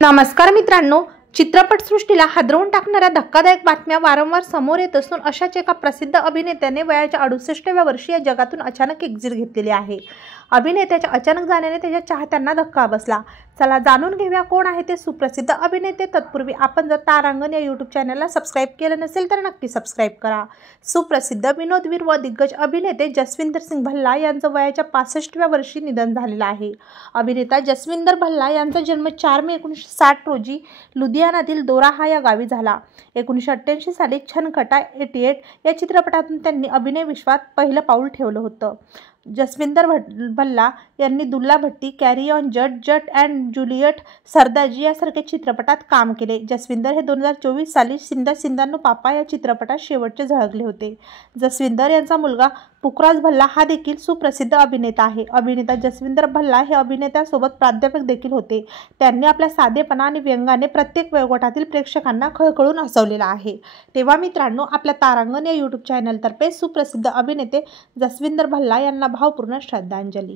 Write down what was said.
नमस्कार मित्रांनो, चित्रपटसृष्टीला हादरवून टाकणाऱ्या धक्कादायक बातम्या वारंवार समोर येत असून अशाच एका प्रसिद्ध अभिनेत्याने वयाच्या 68व्या वर्षी या जगातून अचानक एक्झिट घेतलेली आहे। अभिनेत्याच्या अचानक जाण्याने त्याच्या चाहत्यांना धक्का बसला। चला जाणून घेऊया कोण आहे ते सुप्रसिद्ध अभिनेते। तत्पूर्वी आपण जर तारांगण या यूट्यूब चॅनलला सबस्क्राइब केलं नसेल तर नक्की सबस्क्राइब करा। सुप्रसिद्ध विनोदवीर व दिग्गज अभिनेते जसविंदर सिंग भल्ला यांचं वयाच्या 65व्या वर्षी निधन झालेलं आहे। अभिनेता जसविंदर भल्ला यांचा जन्म 4 मे 1960 रोजी लुधियानातील दोराहा या गावी झाला। 1988 साली छनकटा 88 या चित्रपटातून त्यांनी अभिनय विश्वात पहिलं पाऊल ठेवलं होतं। जसविंदर भल्ला यांनी Dulla Bhatti, carry on Jatt, Jatt and Juliet, Sardaarji यासारख्या चित्रपटात काम केले। जसविंदर हे 2024 साली सिंदा सिंदानो पापा या चित्रपटात शेवटचे झळकले होते। जसविंदर यांचा मुलगा पुखराज भल्ला हा देखील सुप्रसिद्ध अभिनेता आहे। अभिनेता जसविंदर भल्ला हे अभिनेत्यासोबत प्राध्यापक देखील होते। त्यांनी आपल्या साधेपणा आणि व्यंगाने प्रत्येक वयोगटातील प्रेक्षकांना खळखळून हसवलेला आहे। तेव्हा मित्रांनो, आपल्या तारांगण या यूट्यूब चॅनलतर्फे सुप्रसिद्ध अभिनेते जसविंदर भल्ला यांना भावपूर्ण श्रद्धांजली।